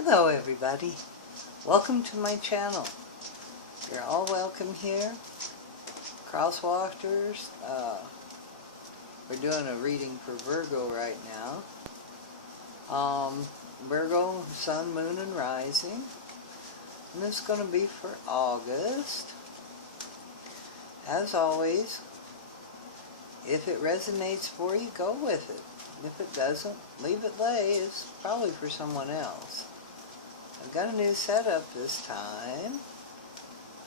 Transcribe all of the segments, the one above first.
Hello everybody, welcome to my channel. You're all welcome here. Crosswalkers, we're doing a reading for Virgo right now. Virgo, Sun, Moon, and Rising. And it's going to be for August. As always, if it resonates for you, go with it. If it doesn't, leave it lay. It's probably for someone else. I've got a new setup this time.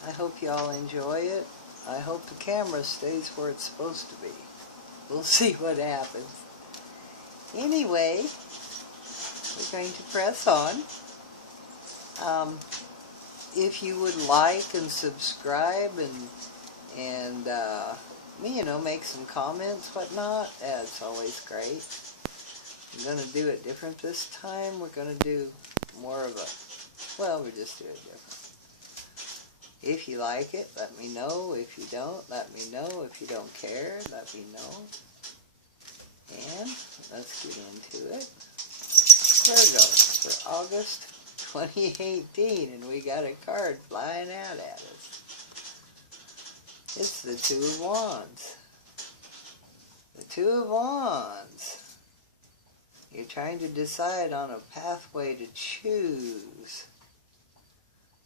I hope you all enjoy it. I hope the camera stays where it's supposed to be. We'll see what happens. Anyway, we're going to press on. If you would like and subscribe and make some comments, whatnot, that's always great. I'm going to do it different this time. We're going to do more of we'll just do it different. If you like it, let me know. If you don't, let me know. If you don't care, let me know. And let's get into it. Virgo for August 2018, and we got a card flying out at us. It's the Two of Wands. The Two of Wands. You're trying to decide on a pathway to choose.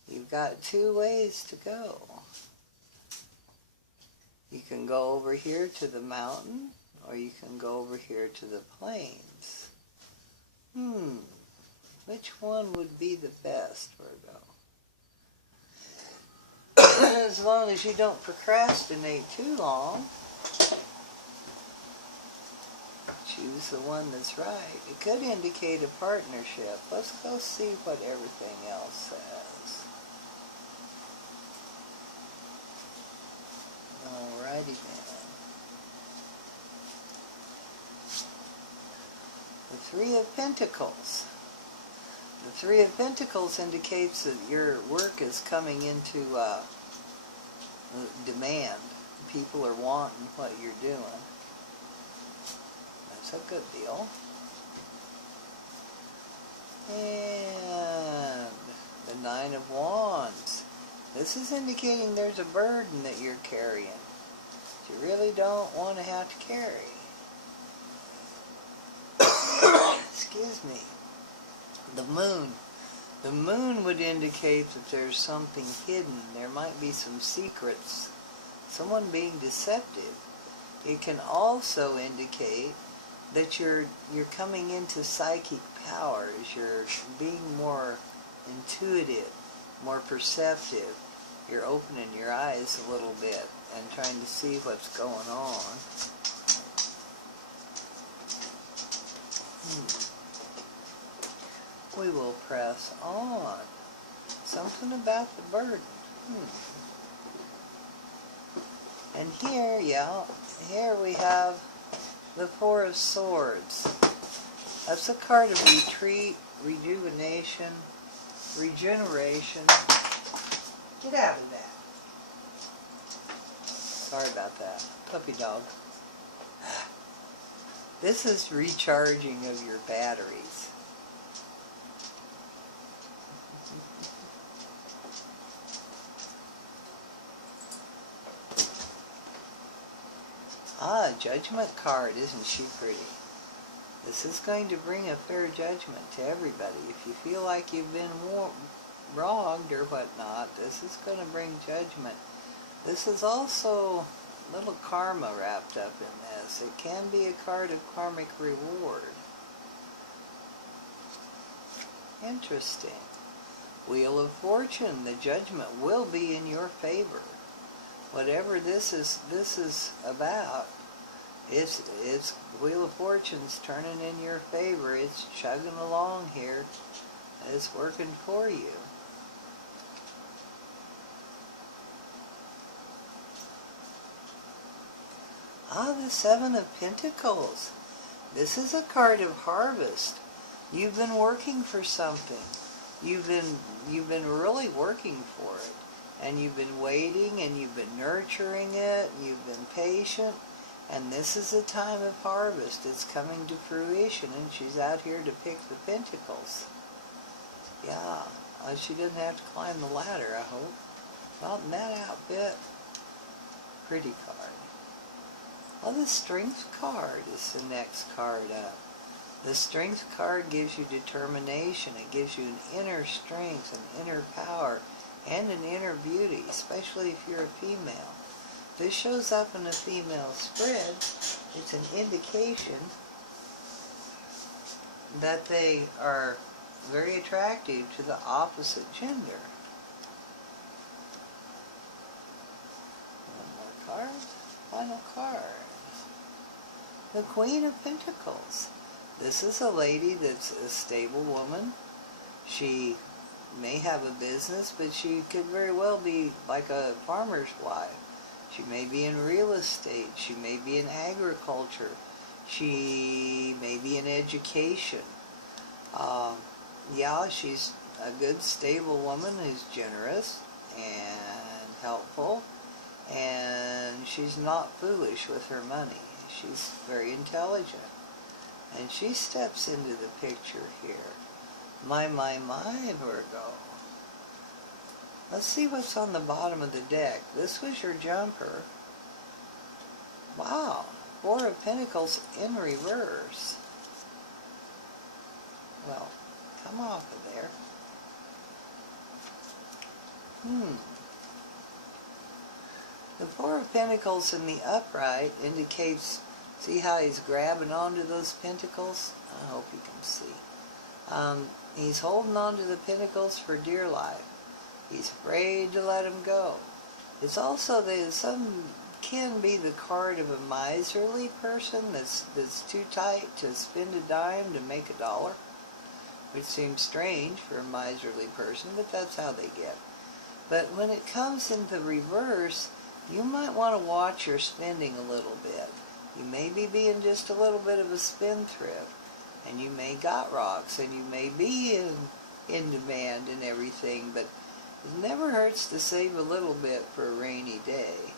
You've got two ways to go. You can go over here to the mountain, or you can go over here to the plains. Which one would be the best, Virgo? As long as you don't procrastinate too long, choose the one that's right. It could indicate a partnership. Let's go see what everything else says. Alrighty then. The Three of Pentacles. The Three of Pentacles indicates that your work is coming into demand. People are wanting what you're doing. That's a good deal. And the Nine of Wands. This is indicating there's a burden that you're carrying that you really don't want to have to carry. Excuse me. The Moon. The Moon would indicate that there's something hidden. There might be some secrets. Someone being deceptive. It can also indicate that you're coming into psychic powers. You're being more intuitive, more perceptive. You're opening your eyes a little bit and trying to see what's going on. We will press on. Something about the burden. And here we have the Four of Swords. That's a card of retreat, rejuvenation, regeneration. Get out of that. Sorry about that. Puppy dog. This is recharging of your batteries. Judgment card. Isn't she pretty? This is going to bring a fair judgment to everybody. If you feel like you've been wronged or whatnot, this is going to bring judgment. This is also a little karma wrapped up in this. It can be a card of karmic reward. Interesting. Wheel of Fortune. The judgment will be in your favor. Whatever this is about, it's Wheel of Fortune's turning in your favor. It's chugging along here. It's working for you. The Seven of Pentacles. This is a card of harvest. You've been working for something. You've been really working for it. And you've been waiting, and you've been nurturing it, and you've been patient, and this is a time of harvest. It's coming to fruition, and she's out here to pick the pentacles. Yeah, she didn't have to climb the ladder, I hope. Not in that outfit. Pretty card. Well, the Strength card is the next card up. The Strength card gives you determination. It gives you an inner strength, an inner power, and an inner beauty, especially if you're a female. If this shows up in a female spread, it's an indication that they are very attractive to the opposite gender. One more card. Final card. The Queen of Pentacles. This is a lady that's a stable woman. She may have a business, but she could very well be like a farmer's wife. She may be in real estate. She may be in agriculture. She may be in education. Yeah, she's a good, stable woman who's generous and helpful, and she's not foolish with her money. She's very intelligent. And she steps into the picture here. My, Virgo. Let's see what's on the bottom of the deck. This was your jumper. Wow. Four of Pentacles in reverse. Well, come off of there. The Four of Pentacles in the upright indicates, see how he's grabbing onto those pentacles? I hope you can see. He's holding on to the pentacles for dear life. He's afraid to let them go. It's also, some can be the card of a miserly person that's too tight to spend a dime to make a dollar, which seems strange for a miserly person, but that's how they get. But when it comes into reverse, you might want to watch your spending a little bit. You may be being just a little bit of a spendthrift, and you may got rocks, and you may be in demand and everything, but it never hurts to save a little bit for a rainy day.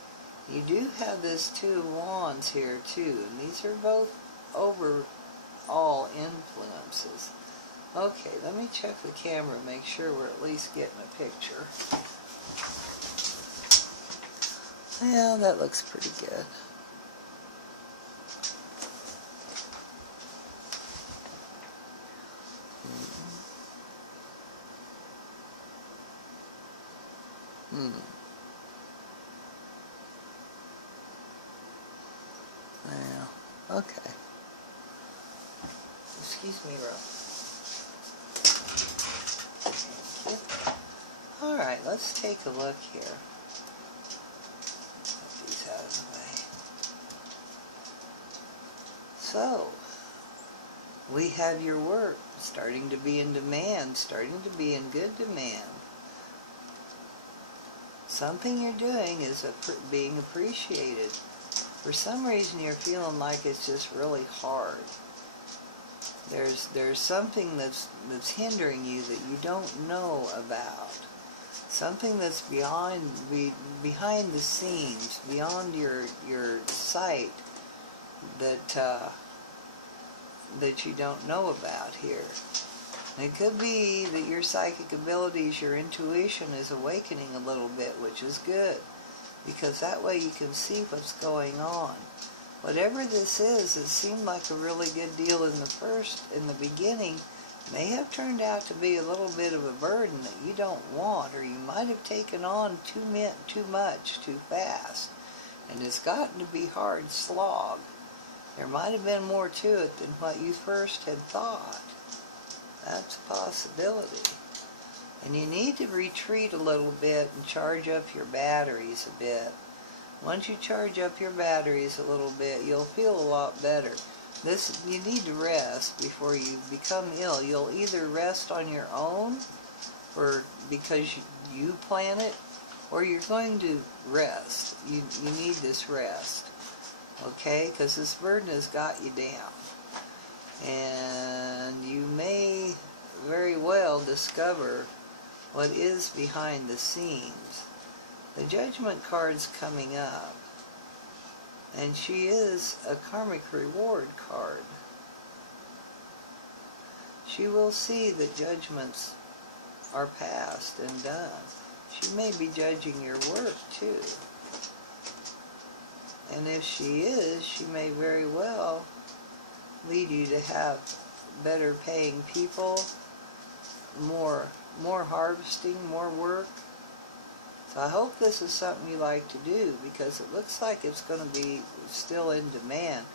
You do have this Two of Wands here too, and these are both overall influences. Okay, let me check the camera, make sure we're at least getting a picture. Yeah, that looks pretty good. Yeah, okay. Excuse me, Ro. Alright, let's take a look here. Get these out of the way. So, we have your work starting to be in demand, starting to be in good demand. Something you're doing is being appreciated. For some reason you're feeling like it's just really hard. There's something that's hindering you that you don't know about. Something that's behind the scenes, beyond your sight, that you don't know about here. And it could be that your psychic abilities, your intuition is awakening a little bit, which is good, because that way you can see what's going on. Whatever this is, it seemed like a really good deal in the beginning, may have turned out to be a little bit of a burden that you don't want, or you might have taken on too much, too fast. And it's gotten to be hard slog. There might have been more to it than what you first had thought. That's a possibility. And you need to retreat a little bit and charge up your batteries a bit. Once you charge up your batteries a little bit, you'll feel a lot better. You need to rest before you become ill. You'll either rest on your own because you plan it, or you're going to rest. You need this rest, okay? Because this burden has got you down. And you may very well discover what is behind the scenes. The Judgment card's coming up, and she is a karmic reward card. She will see that judgments are past and done. She may be judging your work too. And if she is, she may very well lead you to have better paying people, more harvesting, more work. So I hope this is something you like to do, because it looks like it's going to be still in demand.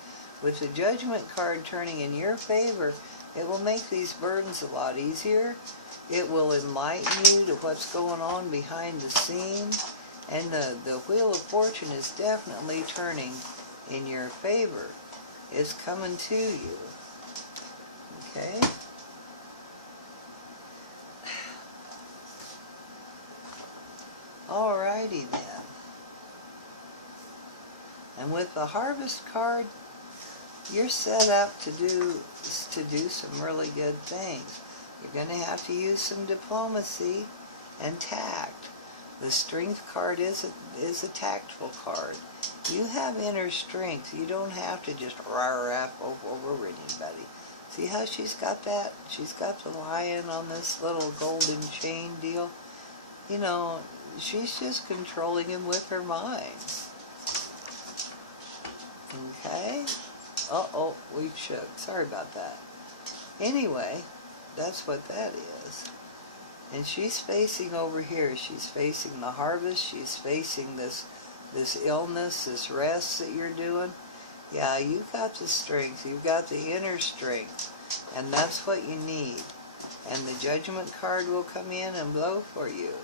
With the Judgment card turning in your favor, it will make these burdens a lot easier. It will enlighten you to what's going on behind the scenes. And the Wheel of Fortune is definitely turning in your favor. It's coming to you. Okay? Alrighty then. And with the Harvest card, you're set up to do some really good things. You're going to have to use some diplomacy and tact. The Strength card is a tactful card. You have inner strength. You don't have to just rah-rah over anybody. See how she's got that? She's got the lion on this little golden chain deal. You know, she's just controlling him with her mind. Okay? Uh-oh, we shook. Sorry about that. Anyway, that's what that is. And she's facing over here. She's facing the harvest. She's facing this illness, this rest that you're doing. Yeah, you've got the strength. You've got the inner strength. And that's what you need. And the Judgment card will come in and blow for you.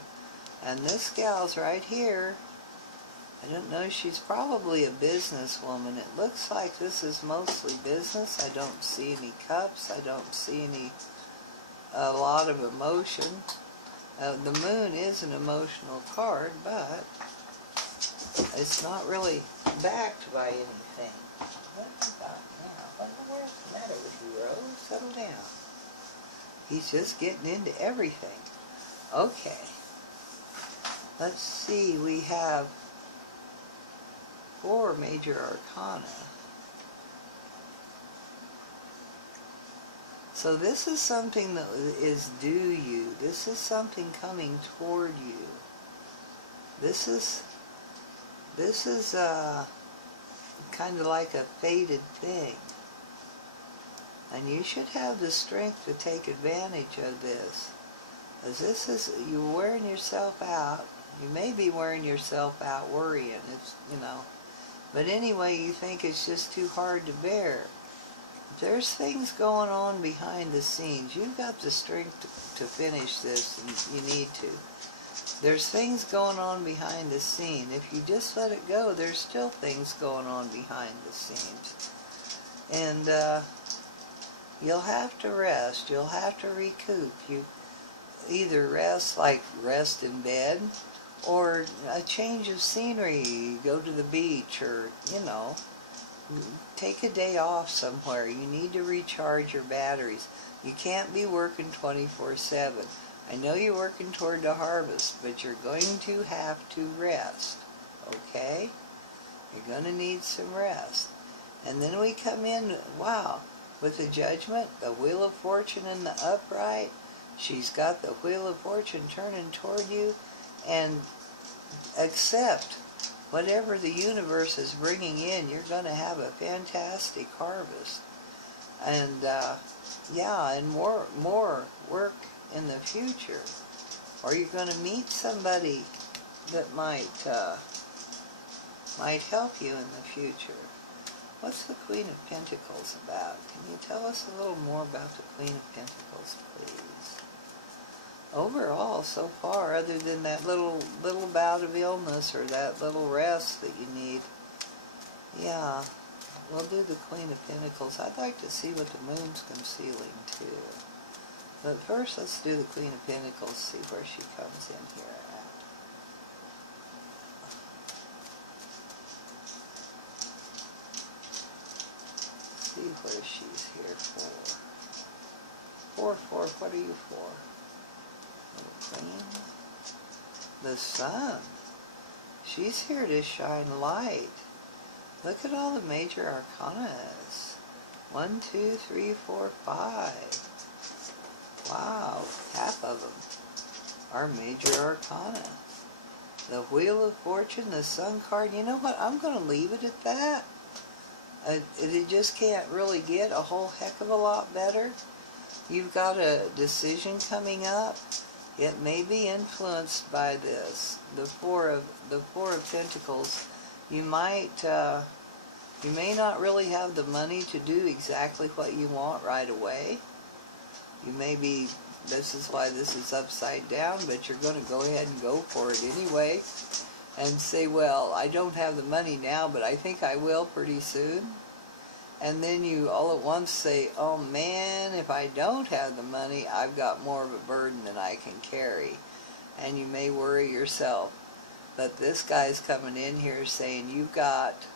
And this gal's right here. I don't know, she's probably a businesswoman. It looks like this is mostly business. I don't see any cups. I don't see a lot of emotion. The Moon is an emotional card, but it's not really backed by anything. What's about now? What's the matter with you, Rose? Settle down. He's just getting into everything. Okay. Let's see, we have 4 major arcana. So this is something that is due you. This is something coming toward you. This is kind of like a fated thing. And you should have the strength to take advantage of this. As this is, you're wearing yourself out. You may be wearing yourself out worrying. It's, you know. But anyway, you think it's just too hard to bear. There's things going on behind the scenes. You've got the strength to finish this, and you need to. There's things going on behind the scene. If you just let it go, there's still things going on behind the scenes. And you'll have to rest. You'll have to recoup. You either rest in bed, or a change of scenery. Go to the beach, or, you know, take a day off somewhere. You need to recharge your batteries. You can't be working 24/7. I know you're working toward the harvest, but you're going to have to rest, okay? You're going to need some rest. And then we come in, wow, with the Judgment, the Wheel of Fortune in the upright. She's got the Wheel of Fortune turning toward you, and accept whatever the universe is bringing in. You're going to have a fantastic harvest. And, yeah, and more work in the future. Or you're going to meet somebody that might help you in the future. What's the Queen of Pentacles about? Can you tell us a little more about the Queen of Pentacles, please? Overall, so far, other than that little bout of illness or that little rest that you need, yeah, we'll do the Queen of Pentacles. I'd like to see what the Moon's concealing, too. But first, let's do the Queen of Pentacles, see where she comes in here at. See where she's here for. What are you for? Little Queen? The Sun. She's here to shine light. Look at all the major arcanas. 1, 2, 3, 4, 5. Wow, half of them. our major arcana. The Wheel of Fortune, the Sun card. You know what? I'm going to leave it at that. It just can't really get a whole heck of a lot better. You've got a decision coming up. It may be influenced by this. The Four of Pentacles. You may not really have the money to do exactly what you want right away. You may be, this is why this is upside down, but you're going to go ahead and go for it anyway and say, well, I don't have the money now, but I think I will pretty soon. And then you all at once say, oh man, if I don't have the money, I've got more of a burden than I can carry. And you may worry yourself. But this guy's coming in here saying you've got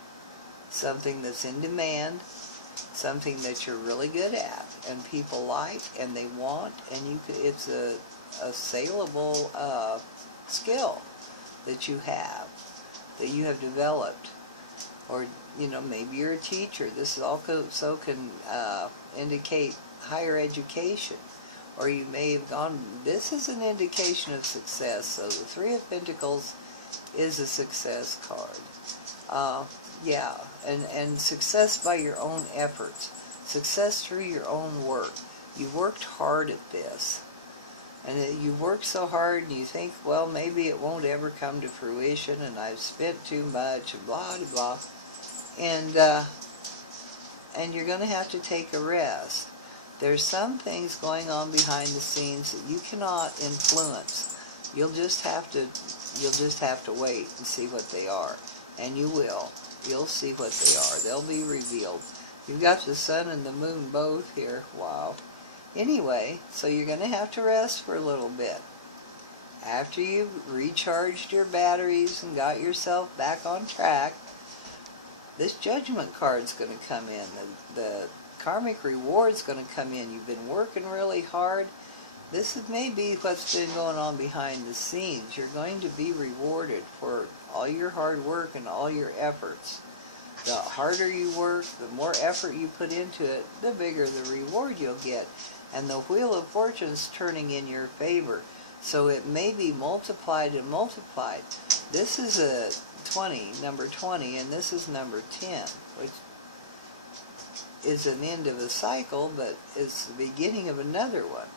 something that's in demand, something that you're really good at, and people like, and they want, and it's a saleable skill that you have developed. Or, you know, maybe you're a teacher. This also can indicate higher education. Or you may have gone, this is an indication of success. So the Three of Pentacles is a success card. Yeah, and success by your own efforts. Success through your own work. You've worked hard at this. And you work so hard and you think, well, maybe it won't ever come to fruition and I've spent too much and blah, blah, blah. And you're going to have to take a rest. There's some things going on behind the scenes that you cannot influence. You'll just have to wait and see what they are. And you will. You'll see what they are. They'll be revealed. You've got the sun and the moon both here. Wow. Anyway, so you're going to have to rest for a little bit. After you've recharged your batteries and got yourself back on track, this Judgment card's going to come in. The karmic reward's going to come in. You've been working really hard. This may be what's been going on behind the scenes. You're going to be rewarded for all your hard work and all your efforts. The harder you work, the more effort you put into it, the bigger the reward you'll get. And the Wheel of Fortune's turning in your favor. So it may be multiplied and multiplied. This is a 20, number 20, and this is number 10, which is an end of a cycle, but it's the beginning of another one.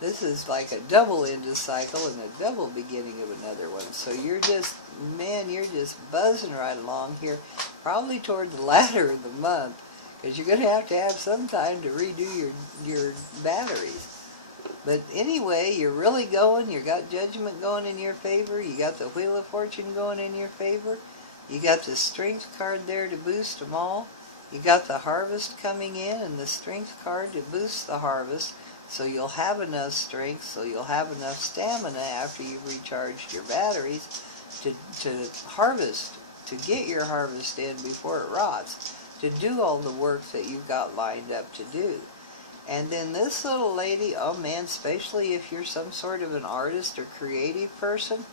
This is like a double end of cycle and a double beginning of another one. So you're just, man, you're just buzzing right along here, probably toward the latter of the month, because you're going to have some time to redo your batteries. But anyway, you're really going. You got Judgment going in your favor. You got the Wheel of Fortune going in your favor. You got the Strength card there to boost them all. You got the Harvest coming in and the Strength card to boost the harvest. So you'll have enough strength, so you'll have enough stamina after you've recharged your batteries to harvest, to get your harvest in before it rots, to do all the work that you've got lined up to do. And then this little lady, oh man, especially if you're some sort of an artist or creative person,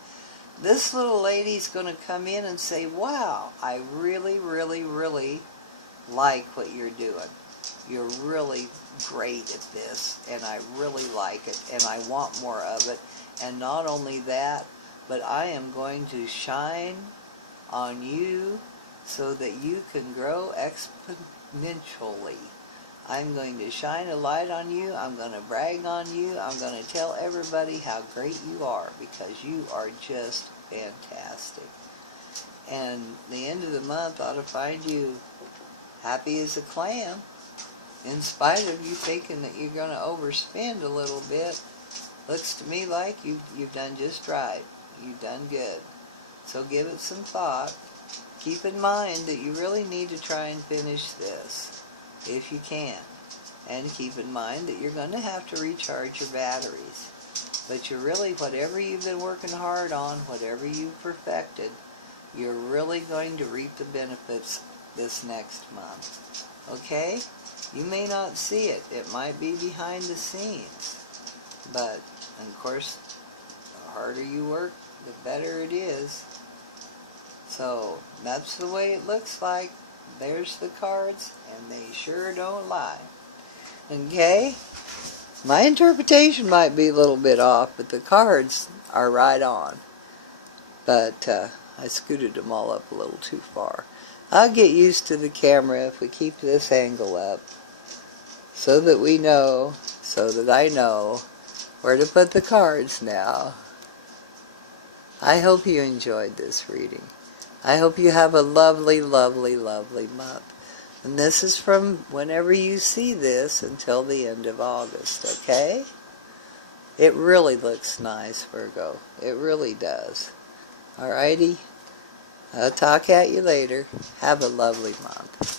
this little lady's going to come in and say, wow, I really, really, really like what you're doing. You're really great at this, and I really like it, and I want more of it. And not only that, but I am going to shine on you so that you can grow exponentially. I'm going to shine a light on you. I'm going to brag on you. I'm going to tell everybody how great you are, because you are just fantastic. And the end of the month ought to find you happy as a clam, in spite of you thinking that you're going to overspend a little bit. Looks to me like you've done just right. You've done good. So give it some thought. Keep in mind that you really need to try and finish this, if you can. And keep in mind that you're going to have to recharge your batteries. But you're really, whatever you've been working hard on, whatever you've perfected, you're really going to reap the benefits this next month. Okay? You may not see it. It might be behind the scenes. But, of course, the harder you work, the better it is. So, that's the way it looks like. There's the cards, and they sure don't lie. Okay? My interpretation might be a little bit off, but the cards, are right on. But I scooted them all up a little too far. I'll get used to the camera if we keep this angle up, so that I know where to put the cards now. I hope you enjoyed this reading. I hope you have a lovely, lovely, lovely month. And this is from whenever you see this until the end of August, okay? It really looks nice, Virgo. It really does. Alrighty? I'll talk at you later. Have a lovely month.